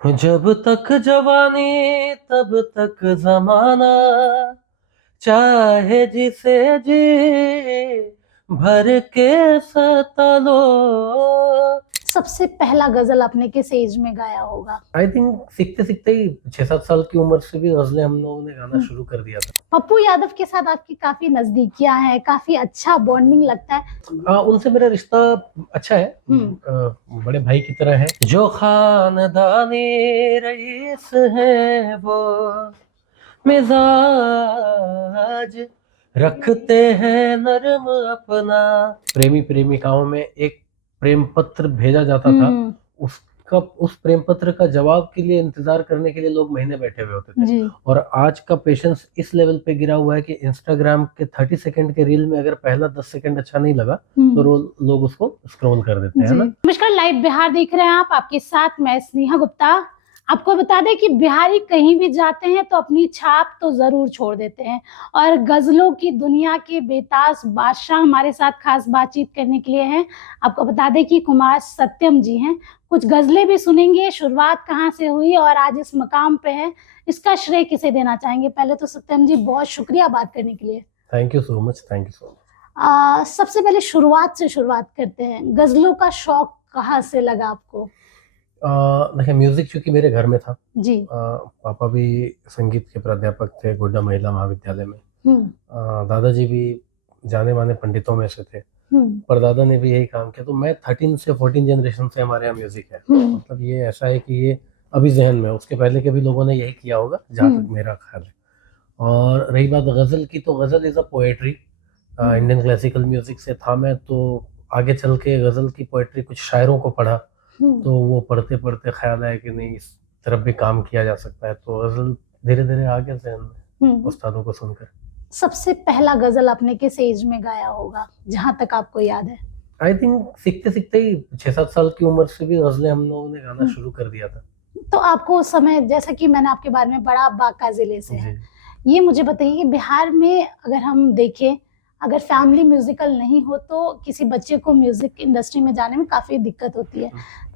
जब तक जवानी तब तक जमाना, चाहे जिसे जी भर के सता लो। सबसे पहला गजल आपने किस एज में गाया होगा? आई थिंक सीखते सीखते ही 6-7 साल की उम्र से भी गजलें हम लोगों ने गाना शुरू कर दिया था। पप्पू यादव के साथ आपकी काफी नजदीकियां हैं, काफी अच्छा बॉन्डिंग लगता है। उनसे मेरा रिश्ता अच्छा है, बड़े भाई की तरह है। जो खानदानी रईस है वो मिजाज रखते हैं नरम अपना। प्रेमी प्रेमिकाओं में एक प्रेम पत्र भेजा जाता था, उस प्रेम पत्र का जवाब के लिए इंतजार करने के लिए लोग महीने बैठे हुए होते थे। जी। और आज का पेशेंस इस लेवल पे गिरा हुआ है कि इंस्टाग्राम के 30 सेकंड के रील में अगर पहला 10 सेकंड अच्छा नहीं लगा तो लोग उसको स्क्रॉल कर देते हैं ना। नमस्कार, लाइव बिहार देख रहे हैं आप, आपके साथ मैं स्नेहा गुप्ता। आपको बता दें कि बिहारी कहीं भी जाते हैं तो अपनी छाप तो जरूर छोड़ देते हैं, और गजलों की दुनिया के बेताज बादशाह हमारे साथ खास बातचीत करने के लिए हैं। आपको बता दें कि कुमार सत्यम जी हैं। कुछ गजलें भी सुनेंगे, शुरुआत कहाँ से हुई और आज इस मकाम पे है, इसका श्रेय किसे देना चाहेंगे? पहले तो सत्यम जी बहुत शुक्रिया बात करने के लिए। Thank you so much, thank you so much. सबसे पहले शुरुआत से शुरुआत करते हैं, गजलों का शौक कहाँ से लगा आपको? देखिए, म्यूजिक चूंकि मेरे घर में था जी। पापा भी संगीत के प्राध्यापक थे गोड्डा महिला महाविद्यालय में। दादाजी भी जाने माने पंडितों में से थे, पर दादा ने भी यही काम किया। तो मैं 13 से 14 जनरेशन से हमारे यहाँ म्यूजिक है। मतलब ये ऐसा है कि ये अभी जहन में, उसके पहले के भी लोगों ने यही किया होगा जहाँ तक मेरा ख्याल है। और रही बात गजल की, तो गजल is a poetry. Indian classical music से था मैं, तो आगे चल के गजल की पोएट्री कुछ शायरों को पढ़ा, तो वो पढ़ते पढ़ते ख्याल आया कि नहीं, इस तरफ भी काम किया जा सकता है। तो गजल धीरे धीरे आगे जहन में उस्तादों को सुनकर। सबसे पहला गजल आपने किस एज में गाया होगा, जहां तक आपको याद है? आई थिंक सीखते सीखते ही 6-7 साल की उम्र से भी गजलें हम लोगों ने गाना शुरू कर दिया था। तो आपको उस समय, जैसा कि मैंने आपके बारे में बड़ा बांका जिले से है, ये मुझे बताइए कि बिहार में अगर हम देखें, अगर फैमिली म्यूजिकल नहीं हो तो किसी बच्चे को म्यूजिक इंडस्ट्री में जाने में काफी दिक्कत होती है।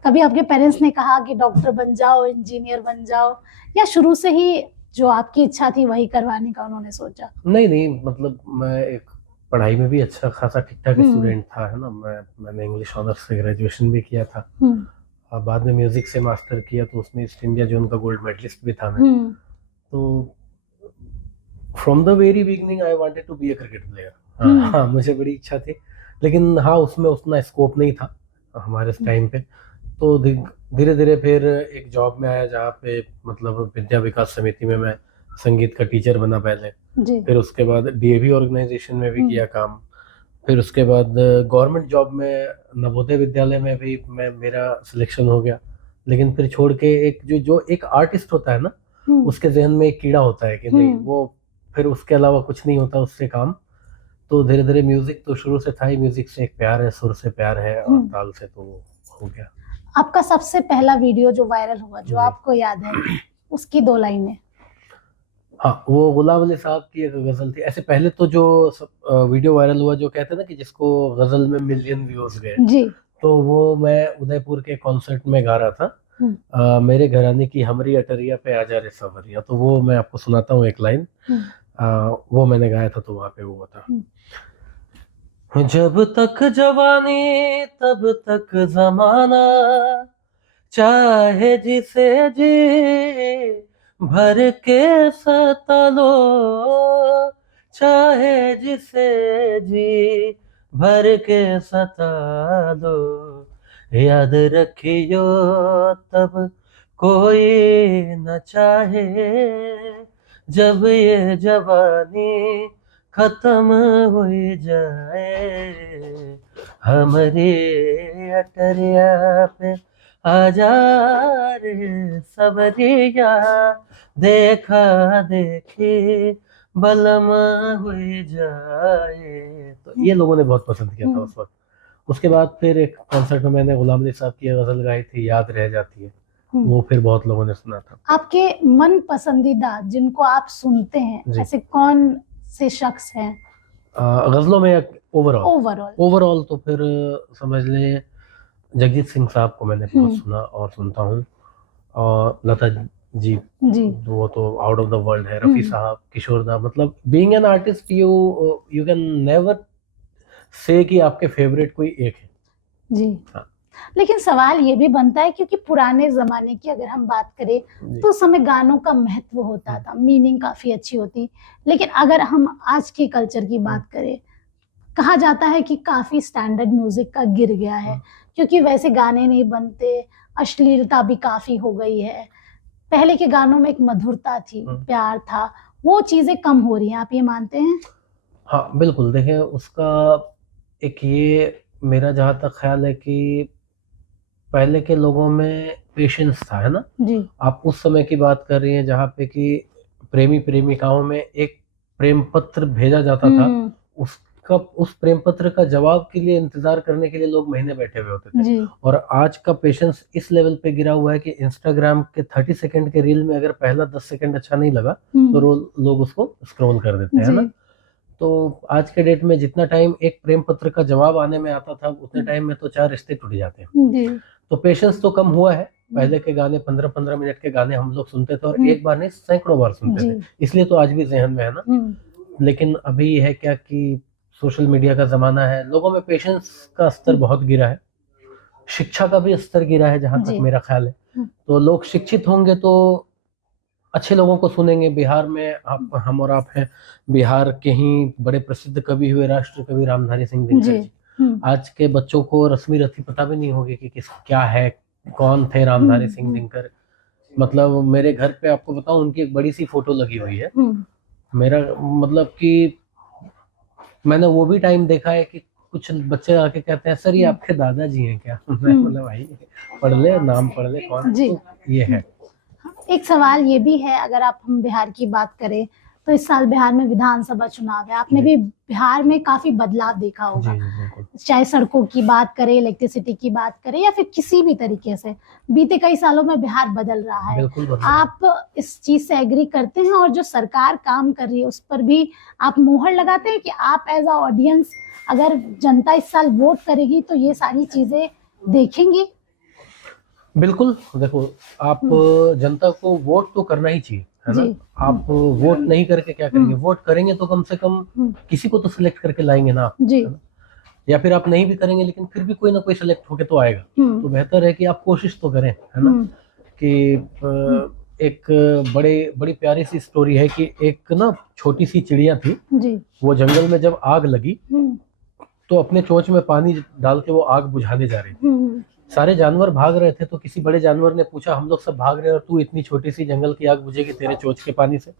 कभी आपके पेरेंट्स ने कहा कि डॉक्टर बन जाओ, इंजीनियर बन जाओ, या शुरू से ही जो आपकी इच्छा थी वही करवाने का उन्होंने सोचा? नहीं, मतलब मैं एक पढ़ाई में भी अच्छा खासा ठीक ठाक स्टूडेंट था, है ना। मैंने इंग्लिश ऑनर्स से ग्रेजुएशन भी किया था। और बाद में म्यूजिक से मास्टर किया, तो उसमें ईस्ट इंडिया जोन का गोल्ड मेडलिस्ट भी था मैं। तो from the very beginning I wanted to be a cricket player. हाँ, मुझे बड़ी इच्छा थी, लेकिन हाँ, उसमें उतना स्कोप नहीं था हमारे टाइम पे। तो धीरे धीरे फिर एक जॉब में आया जहाँ पे मतलब विद्या विकास समिति में मैं संगीत का टीचर बना पहले। फिर उसके बाद डीएवी ऑर्गेनाइजेशन में भी किया काम। फिर उसके बाद गवर्नमेंट जॉब में नवोदय विद्यालय में भी मेरा सिलेक्शन हो गया। लेकिन फिर छोड़ के एक जो एक आर्टिस्ट होता है ना, उसके जहन में एक कीड़ा होता है कि नहीं, वो फिर उसके अलावा कुछ नहीं होता उससे काम। तो धीरे धीरे म्यूजिक तो शुरू से था ही, म्यूजिक से एक प्यार है, सुर से प्यार है और ताल से, तो हो गया। आपका सबसे पहला वीडियो जो वायरल हुआ, जो आपको याद है, उसकी 2 लाइनें? हाँ, वो गुलाम अली साहब की एक गजल थी। ऐसे पहले तो जो वीडियो वायरल हुआ, जो कहते हैं ना कि जिसको गजल में मिलियन व्यूज गए जी, तो वो मैं उदयपुर के कॉन्सर्ट में गा रहा था। मेरे घराने की हमरी अटरिया पे आजा रे सवरिया। तो वो मैं आपको सुनाता हूँ एक लाइन। वो मैंने गाया था, तो वहां पे वो था, जब तक जवानी तब तक जमाना, चाहे जिसे जी भर के सता लो, चाहे जिसे जी भर के सता लो, याद रखियो तब कोई न चाहे, जब ये जवानी खत्म हो जाए, हमारी अटरिया पे आजा रे सबरिया, देखा देखी बलम हो जाए। तो ये लोगों ने बहुत पसंद किया था उस वक्त। उसके बाद फिर एक कॉन्सर्ट में मैंने गुलाम अली साहब की गजल गाई थी, याद रह जाती है। वो फिर बहुत लोगों ने सुना था। आपके मन पसंदीदा जिनको आप सुनते हैं, ऐसे कौन से शख्स हैं गजलों में? ओवरऑल तो फिर समझ लें जगजीत सिंह साहब को मैंने बहुत सुना और सुनता हूँ। और लता जी, जी वो तो आउट ऑफ द वर्ल्ड है, रफी साहब, किशोर दा, मतलब being an artist you can never say कि आपके फेवरेट कोई एक है। जी। हाँ। लेकिन सवाल ये भी बनता है क्योंकि पुराने जमाने की अगर हम बात करें जी। तो उस समय गानों का महत्व होता था, मीनिंग काफी अच्छी होती। लेकिन अगर हम आज की कल्चर की बात करें, कहा जाता है कि काफी स्टैंडर्ड म्यूजिक का गिर गया है क्योंकि वैसे गाने नहीं बनते, अश्लीलता भी काफी हो गई है। पहले के गानों में एक मधुरता थी, प्यार था, वो चीजें कम हो रही हैं, आप ये मानते हैं? हाँ बिल्कुल, देखें उसका एक ये मेरा जहाँ तक ख्याल है कि पहले के लोगों में पेशेंस था, है ना। जी। आप उस समय की बात कर रही हैं जहाँ पे कि प्रेमी प्रेमिकाओं में एक प्रेम पत्र भेजा जाता था, उसका उस प्रेम पत्र का जवाब के लिए इंतजार करने के लिए लोग महीने बैठे हुए होते थे। जी। और आज का पेशेंस इस लेवल पे गिरा हुआ है कि इंस्टाग्राम के 30 सेकंड के रील में अगर पहला 10 सेकंड अच्छा नहीं लगा तो लोग उसको स्क्रॉल कर देते हैं, है ना। तो आज के डेट में जितना टाइम एक प्रेम पत्र का जवाब आने में आता था, उतने टाइम में तो 4 रिश्ते टूट जाते हैं। जी। तो पेशेंस तो कम हुआ है। पहले के गाने 15-15 मिनट के गाने हम लोग सुनते थे और एक बार नहीं सैकड़ों बार सुनते थे, इसलिए तो आज भी जहन में है ना। लेकिन अभी है क्या कि सोशल मीडिया का जमाना है, लोगों में पेशेंस का स्तर बहुत गिरा है, शिक्षा का भी स्तर गिरा है जहां तक मेरा ख्याल है। तो लोग शिक्षित होंगे तो अच्छे लोगों को सुनेंगे। बिहार में हम और आप हैं, बिहार के ही बड़े प्रसिद्ध कवि हुए राष्ट्र कवि रामधारी सिंह दिनकर जी। आज के बच्चों को रश्मि रथी पता भी नहीं होगी कि क्या है, कौन थे रामधारी सिंह दिनकर। मतलब मेरे घर पे आपको बताऊं, उनकी एक बड़ी सी फोटो लगी हुई है। मेरा मतलब कि मैंने वो भी टाइम देखा है कि कुछ बच्चे आके कहते हैं सर ये आपके दादाजी हैं क्या। मैं मतलब भाई पढ़ ले, नाम पढ़ ले कौन है। तो ये है। एक सवाल ये भी है, अगर आप हम बिहार की बात करें तो इस साल बिहार में विधानसभा चुनाव है, आपने भी बिहार में काफी बदलाव देखा होगा। चाहे सड़कों की बात करें, इलेक्ट्रिसिटी की बात करें या फिर किसी भी तरीके से, बीते कई सालों में बिहार बदल रहा है। आप इस चीज से एग्री करते हैं? और जो सरकार काम कर रही है उस पर भी आप मोहर लगाते हैं कि आप एज अ ऑडियंस, अगर जनता इस साल वोट करेगी तो ये सारी चीजें देखेंगी? बिल्कुल, देखो आप जनता को वोट तो करना ही चाहिए, है ना। आप वोट नहीं करके क्या करेंगे, वोट करेंगे तो कम से कम किसी को तो सिलेक्ट करके लाएंगे ना आप, है ना? या फिर आप नहीं भी करेंगे लेकिन फिर भी कोई ना कोई सिलेक्ट होके तो आएगा। तो बेहतर है कि आप कोशिश तो करें, है ना। कि एक बड़ी प्यारी सी स्टोरी है कि एक ना छोटी सी चिड़िया थी, वो जंगल में जब आग लगी तो अपने चोंच में पानी डाल के वो आग बुझाने जा रही थी। सारे जानवर भाग रहे थे तो किसी बड़े जानवर ने पूछा हम लोग सब भाग रहे हैं और तू इतनी छोटी सी जंगल की आग बुझेगी तेरे चोंच के पानी से।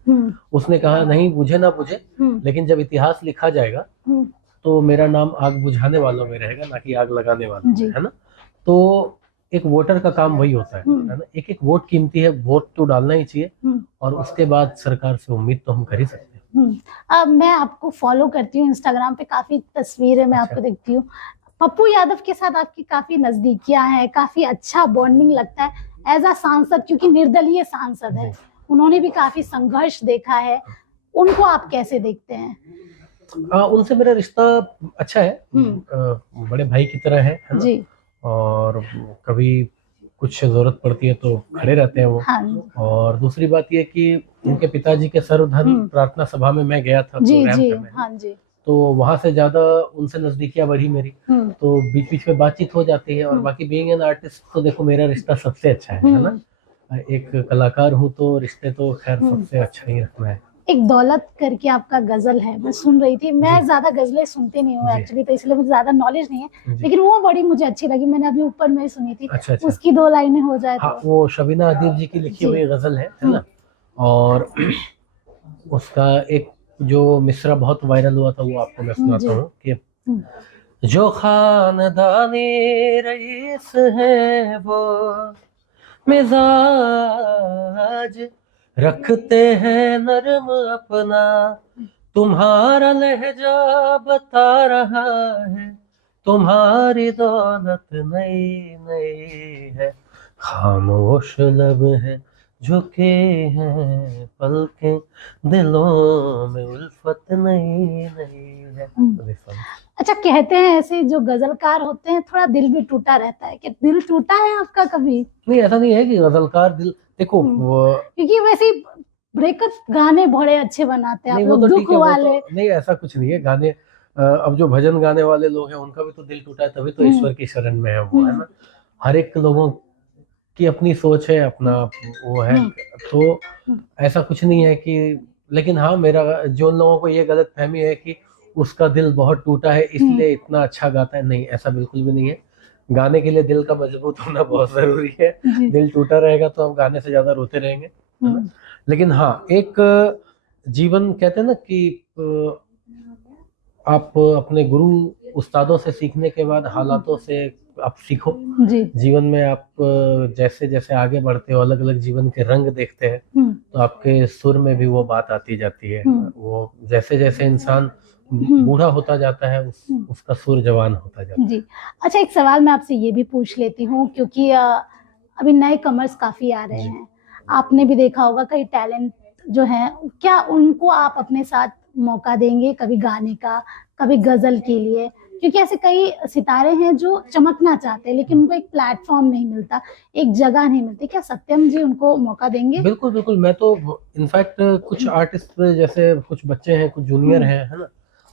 उसने कहा नहीं, बुझे ना बुझे, लेकिन जब इतिहास लिखा जाएगा तो मेरा नाम आग बुझाने वालों में रहेगा, ना कि आग लगाने वालों में, है ना। तो एक वोटर का काम वही होता है ना। एक एक वोट कीमती है, वोट तो डालना ही चाहिए और उसके बाद सरकार से उम्मीद तो हम कर ही सकते हैं। अब मैं आपको फॉलो करती हूँ इंस्टाग्राम पे, काफी तस्वीरें मैं आपको देखती हूँ। पप्पू यादव के साथ आपकी काफी नजदीकियां हैं, काफी अच्छा बॉन्डिंग लगता है एज अ सांसद, क्योंकि निर्दलीय सांसद है, उन्होंने भी काफी संघर्ष देखा है। उनको आप कैसे देखते हैं? उनसे मेरा रिश्ता अच्छा है, बड़े भाई की तरह है ना जी। और कभी कुछ जरूरत पड़ती है तो खड़े रहते हैं वो। हाँ। और दूसरी बात ये कि उनके पिताजी के सर्वधर्म प्रार्थना सभा में मैं गया था जी, जी, हाँ जी। तो वहां से ज्यादा उनसे नजदीकियां बढ़ी मेरी, तो बीच बीच में बातचीत हो जाती है। और बाकी बीइंग एन आर्टिस्ट तो देखो मेरा रिश्ता सबसे अच्छा है ना। एक कलाकार हूँ तो रिश्ते तो खैर सबसे अच्छा ही रखना है। एक दौलत करके आपका गजल है, मैं सुन रही थी। मैं ज्यादा गजलें सुनती नहीं हूँ एक्चुअली, तो इसलिए मुझे ज्यादा नॉलेज नहीं है, लेकिन वो बड़ी मुझे अच्छी लगी। मैंने अभी ऊपर में सुनी थी। अच्छा। उसकी 2 लाइनें हो जाए तो। वो शबीना अदीब जी की लिखी हुई गजल है ना। और उसका एक जो मिसरा बहुत वायरल हुआ था वो आपको मैं सुनाता हूँ कि जो खानदानी रईस है वो मिजाज रखते हैं नरम अपना, तुम्हारा लहजा बता रहा है तुम्हारी दौलत नई नई है, खामोश लब है झुके हैं पलकें, दिलों में उल्फत नहीं नहीं है। This one। अच्छा, कहते हैं ऐसे जो गजलकार होते हैं थोड़ा दिल भी टूटा रहता है, कि दिल टूटा है आपका कभी? नहीं, ऐसा नहीं है कि गजलकार दिल, देखो क्योंकि वैसे ब्रेकअप गाने बड़े अच्छे बनाते हैं आप नहीं, वो लोग, तो ठीक दुख है, वो वाले। तो नहीं, ऐसा कुछ नहीं है। गाने अब जो भजन गाने वाले लोग हैं उनका भी तो दिल टूटा है, तभी तो ईश्वर की शरण में है वो, है ना। हर एक लोगों की अपनी सोच है, अपना वो है। तो ऐसा कुछ नहीं है कि, लेकिन हाँ, मेरा जो लोगों को ये गलत फहमी है कि उसका दिल बहुत टूटा है इसलिए इतना अच्छा गाता है, नहीं, ऐसा बिल्कुल भी नहीं है। गाने के लिए दिल का मजबूत होना बहुत जरूरी है। दिल टूटा रहेगा तो आप गाने से ज्यादा रोते रहेंगे, है ना? लेकिन हाँ, एक जीवन कहते हैं ना कि आप अपने गुरु उस्तादों से सीखने के बाद हालातों से आप सीखो। जीवन में आप जैसे जैसे आगे बढ़ते हो, अलग अलग जीवन के रंग देखते हैं, तो आपके सुर में भी वो बात आती जाती है। वो जैसे जैसे इंसान बूढ़ा होता जाता है उसका सुर जवान होता जाता है। जी। अच्छा, एक सवाल मैं आपसे ये भी पूछ लेती हूँ, क्योंकि अभी नए कमर्स काफी आ रहे हैं, आपने भी देखा होगा कई टैलेंट जो है, क्या उनको आप अपने साथ मौका देंगे कभी गाने का, कभी गजल के लिए? क्योंकि ऐसे कई सितारे हैं जो चमकना चाहते हैं लेकिन उनको एक प्लेटफॉर्म नहीं मिलता, एक जगह नहीं मिलती, क्या सत्यम जी उनको मौका देंगे? बिल्कुल बिल्कुल, मैं तो इनफैक्ट कुछ आर्टिस्ट जैसे कुछ बच्चे हैं, कुछ जूनियर हैं, है ना,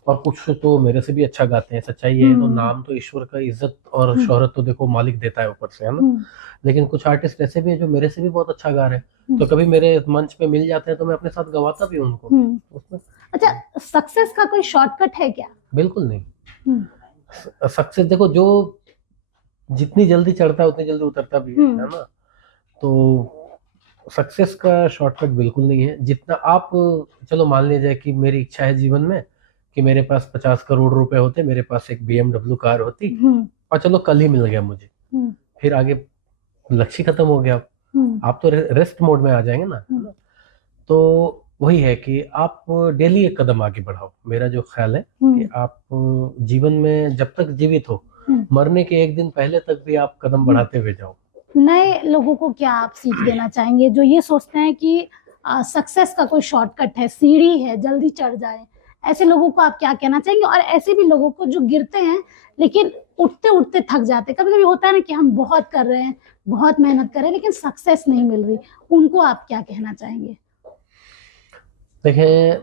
और कुछ तो मेरे से भी अच्छा गाते हैं। सच्चाई है तो नाम तो ईश्वर का, इज्जत और शोहरत तो देखो मालिक देता है ऊपर से, है ना। लेकिन कुछ आर्टिस्ट ऐसे भी हैं जो मेरे से भी बहुत अच्छा गा रहे हैं, तो कभी मेरे मंच पे मिल जाते हैं तो मैं अपने साथ गवाता भी हूँ उनको उसमें। अच्छा, सक्सेस का कोई शॉर्टकट है क्या? बिल्कुल नहीं। सक्सेस देखो, जो जितनी जल्दी चढ़ता है उतनी जल्दी उतरता भी है ना। तो सक्सेस का शॉर्टकट बिल्कुल नहीं है। जितना आप, चलो मान लीजिए कि मेरी इच्छा है जीवन में कि मेरे पास 50 करोड़ रुपए होते, मेरे पास एक BMW कार होती, और चलो कल ही मिल गया मुझे, फिर आगे लक्ष्य खत्म हो गया। आप तो रेस्ट मोड में आ जाएंगे ना, है ना। तो वही है कि आप डेली एक कदम आगे बढ़ाओ। मेरा जो ख्याल है कि आप जीवन में जब तक जीवित हो, मरने के एक दिन पहले तक भी आप कदम बढ़ाते हुए जाओ। नए लोगों को क्या आप सीख देना चाहेंगे जो ये सोचते हैं कि सक्सेस का कोई शॉर्टकट है, सीढ़ी है, जल्दी चढ़ जाए? ऐसे लोगों को आप क्या कहना चाहेंगे? और ऐसे भी लोगों को जो गिरते हैं लेकिन उठते उठते थक जाते, कभी कभी होता है ना कि हम बहुत कर रहे हैं, बहुत मेहनत कर रहे हैं लेकिन सक्सेस नहीं मिल रही, उनको आप क्या कहना चाहेंगे? देखें,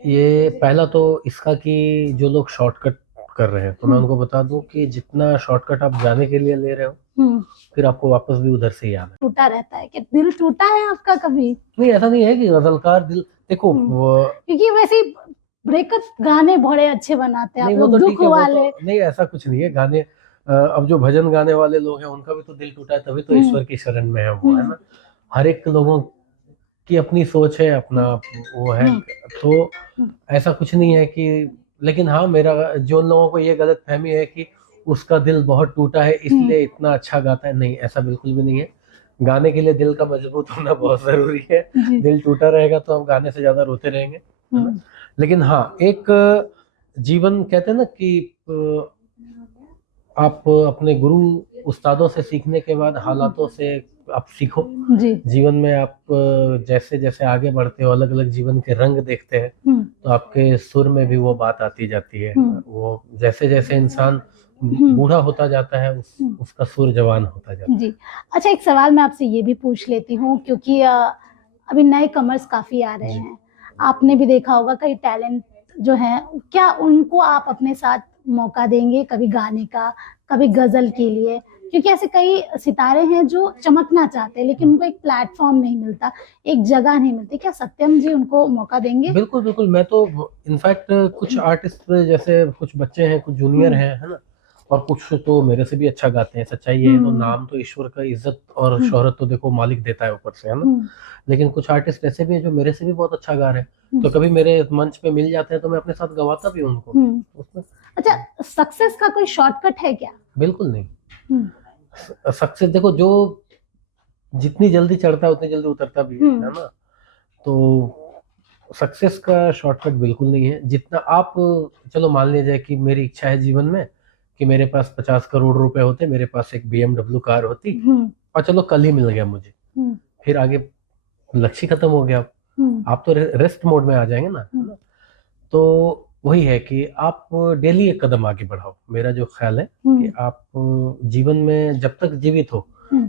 ये पहला तो इसका कि जो लोग शॉर्टकट कर रहे हैं, तो मैं उनको बता दूं कि जितना शॉर्टकट आप जाने के लिए ले रहे हो, फिर आपको वापस भी उधर से ही आना है। टूटा रहता है, कि दिल टूटा है आपका कभी? नहीं, ऐसा नहीं है कि गजलकार दिल, देखो क्योंकि वैसे ब्रेकअप गाने बड़े अच्छे बनाते हैं आप नहीं, वो लोग, तो दुख ठीक है, वो वाले। तो नहीं, ऐसा कुछ नहीं है। गाने अब जो भजन गाने वाले लोग हैं उनका भी तो दिल टूटा है, तभी तो ईश्वर की शरण में है वो, है ना। हर एक लोगों की अपनी सोच है, अपना वो है। तो ऐसा कुछ नहीं है कि, लेकिन हाँ, मेरा जो लोगों को ये गलत फहमी है कि उसका दिल बहुत टूटा है इसलिए इतना अच्छा गाता है, नहीं, ऐसा बिल्कुल भी नहीं है। गाने के लिए दिल का मजबूत होना बहुत जरूरी है। दिल टूटा रहेगा तो आप गाने से ज्यादा रोते रहेंगे, है ना। लेकिन हाँ, एक जीवन कहते हैं ना कि आप अपने गुरु उस्तादों से सीखने के बाद हालातों से आप सीखो। जीवन में आप जैसे जैसे आगे बढ़ते हो, अलग अलग जीवन के रंग देखते हैं, तो आपके सुर में भी वो बात आती जाती है। वो जैसे जैसे इंसान बूढ़ा होता जाता है उसका सुर जवान होता जाता है। जी। अच्छा, एक सवाल मैं आपसे ये भी पूछ लेती हूँ, क्योंकि अभी नए कमर्स काफी आ रहे हैं, आपने भी देखा होगा कई टैलेंट जो है, क्या उनको आप अपने साथ मौका देंगे कभी गाने का, कभी गजल के लिए? क्योंकि ऐसे कई सितारे हैं जो चमकना चाहते हैं लेकिन उनको एक प्लेटफॉर्म नहीं मिलता, एक जगह नहीं मिलती, क्या सत्यम जी उनको मौका देंगे? बिल्कुल बिल्कुल, मैं तो इनफैक्ट कुछ आर्टिस्ट जैसे कुछ बच्चे हैं, कुछ जूनियर हैं, है ना, और कुछ तो मेरे से भी अच्छा गाते हैं। सच्चाई है तो नाम तो ईश्वर का, इज्जत और शोहरत तो देखो मालिक देता है ऊपर से, है ना। लेकिन कुछ आर्टिस्ट ऐसे भी हैं जो मेरे से भी बहुत अच्छा गा रहे हैं, तो कभी मेरे मंच पे मिल जाते हैं तो मैं अपने साथ गवाता भी हूँ उनको उसमें। अच्छा, सक्सेस का कोई शॉर्टकट है क्या? बिल्कुल नहीं। सक्सेस देखो, जो जितनी जल्दी चढ़ता है उतनी जल्दी उतरता भी है ना। तो सक्सेस का शॉर्टकट बिल्कुल नहीं है। जितना आप, चलो मान लीजिए कि मेरी इच्छा है जीवन में कि मेरे पास 50 करोड़ रुपए होते, मेरे पास एक BMW कार होती, और चलो कल ही मिल गया मुझे, फिर आगे लक्ष्य खत्म हो गया, आप तो रेस्ट मोड में आ जाएंगे ना, है ना। तो वही है कि आप डेली एक कदम आगे बढ़ाओ। मेरा जो ख्याल है कि आप जीवन में जब तक जीवित हो,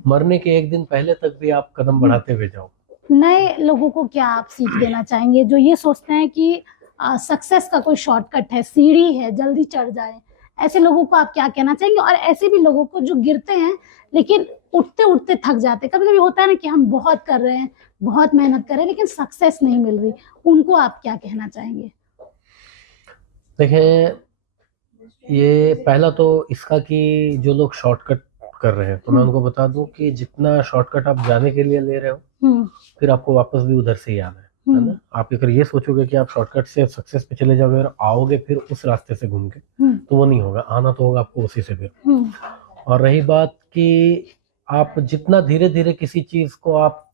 मरने के एक दिन पहले तक भी आप कदम बढ़ाते हुए जाओ। नए लोगों को क्या आप सीख देना चाहेंगे जो ये सोचते हैं कि सक्सेस का कोई शॉर्टकट है, सीढ़ी है, जल्दी चढ़ जाए? ऐसे लोगों को आप क्या कहना चाहेंगे? और ऐसे भी लोगों को जो गिरते हैं लेकिन उठते उठते थक जाते हैं, कभी कभी होता है ना कि हम बहुत कर रहे हैं, बहुत मेहनत कर रहे हैं, लेकिन सक्सेस नहीं मिल रही, उनको आप क्या कहना चाहेंगे? देखें, ये पहला तो इसका कि जो लोग शॉर्टकट कर रहे हैं, तो मैं उनको बता दूं कि जितना शॉर्टकट आप जाने के लिए ले रहे हो, फिर आपको वापस भी उधर से ही आना है ना। आप अगर ये सोचोगे कि आप शॉर्टकट से सक्सेस पे चले जाओगे और आओगे फिर उस रास्ते से घूम के, तो वो नहीं होगा। आना तो होगा आपको उसी से फिर। और रही बात कि आप जितना धीरे धीरे किसी चीज को आप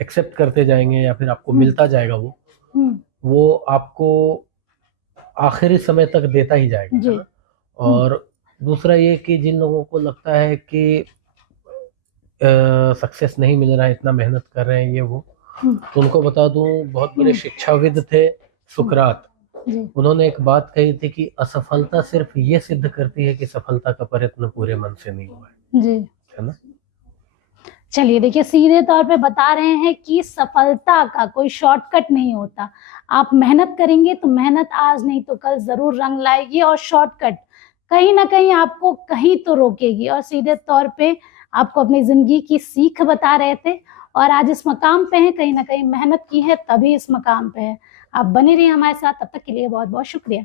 एक्सेप्ट करते जाएंगे या फिर आपको मिलता जाएगा, वो आपको आखिरी समय तक देता ही जाएगा, है ना। और दूसरा ये कि जिन लोगों को लगता है कि सक्सेस नहीं मिल रहा है, इतना मेहनत कर रहे हैं ये वो, तो उनको बता दूं, बहुत बड़े शिक्षाविद थे सुकरात। उन्होंने एक बात कही थी कि असफलता सिर्फ ये सिद्ध करती है कि सफलता का प्रयत्न पूरे मन से नहीं हुआ है ना। चलिए, देखिए, सीधे तौर पे बता रहे हैं कि सफलता का कोई शॉर्टकट नहीं होता। आप मेहनत करेंगे तो मेहनत आज नहीं तो कल जरूर रंग लाएगी, और शॉर्टकट कहीं ना कहीं आपको कहीं तो रोकेगी। और सीधे तौर पे आपको अपनी जिंदगी की सीख बता रहे थे, और आज इस मकाम पे हैं, कहीं ना कहीं मेहनत की है तभी इस मकाम पे है। आप बने रहिए हमारे साथ, तब तक के लिए बहुत बहुत शुक्रिया।